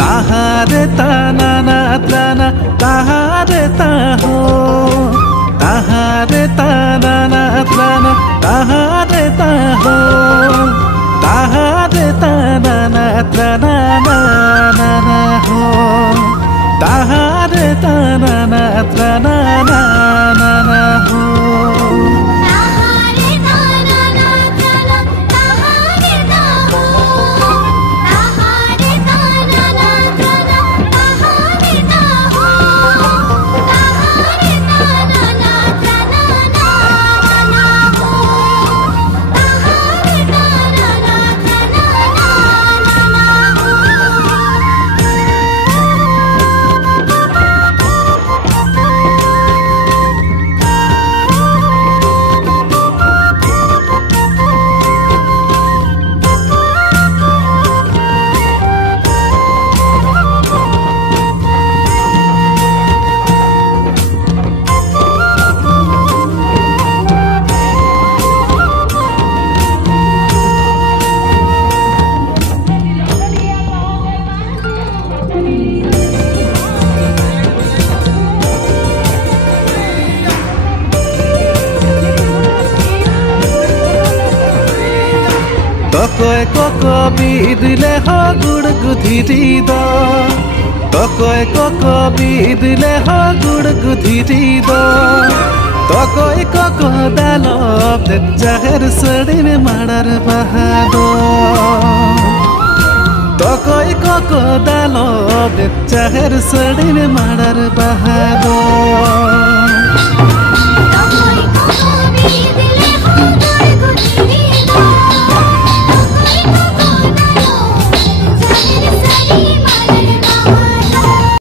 ताहारे ताना ना ताना ताहारे ताहो ताहारे ताना ना ताना ताहारे ताहो ताहारे ताना ना ताना ना ना ना हो ताहारे ताना ना ताना ना ना ना हो तकय कक बिदिले ह गुड़ गुधिरी द तकय कक बिदिले ह गुड़ गुधिरी द तकय कक दाल जाहेर सड़ी में माड़ार बहादो तकय कक दाल जाहेर सड़ी में माड़ार बहादो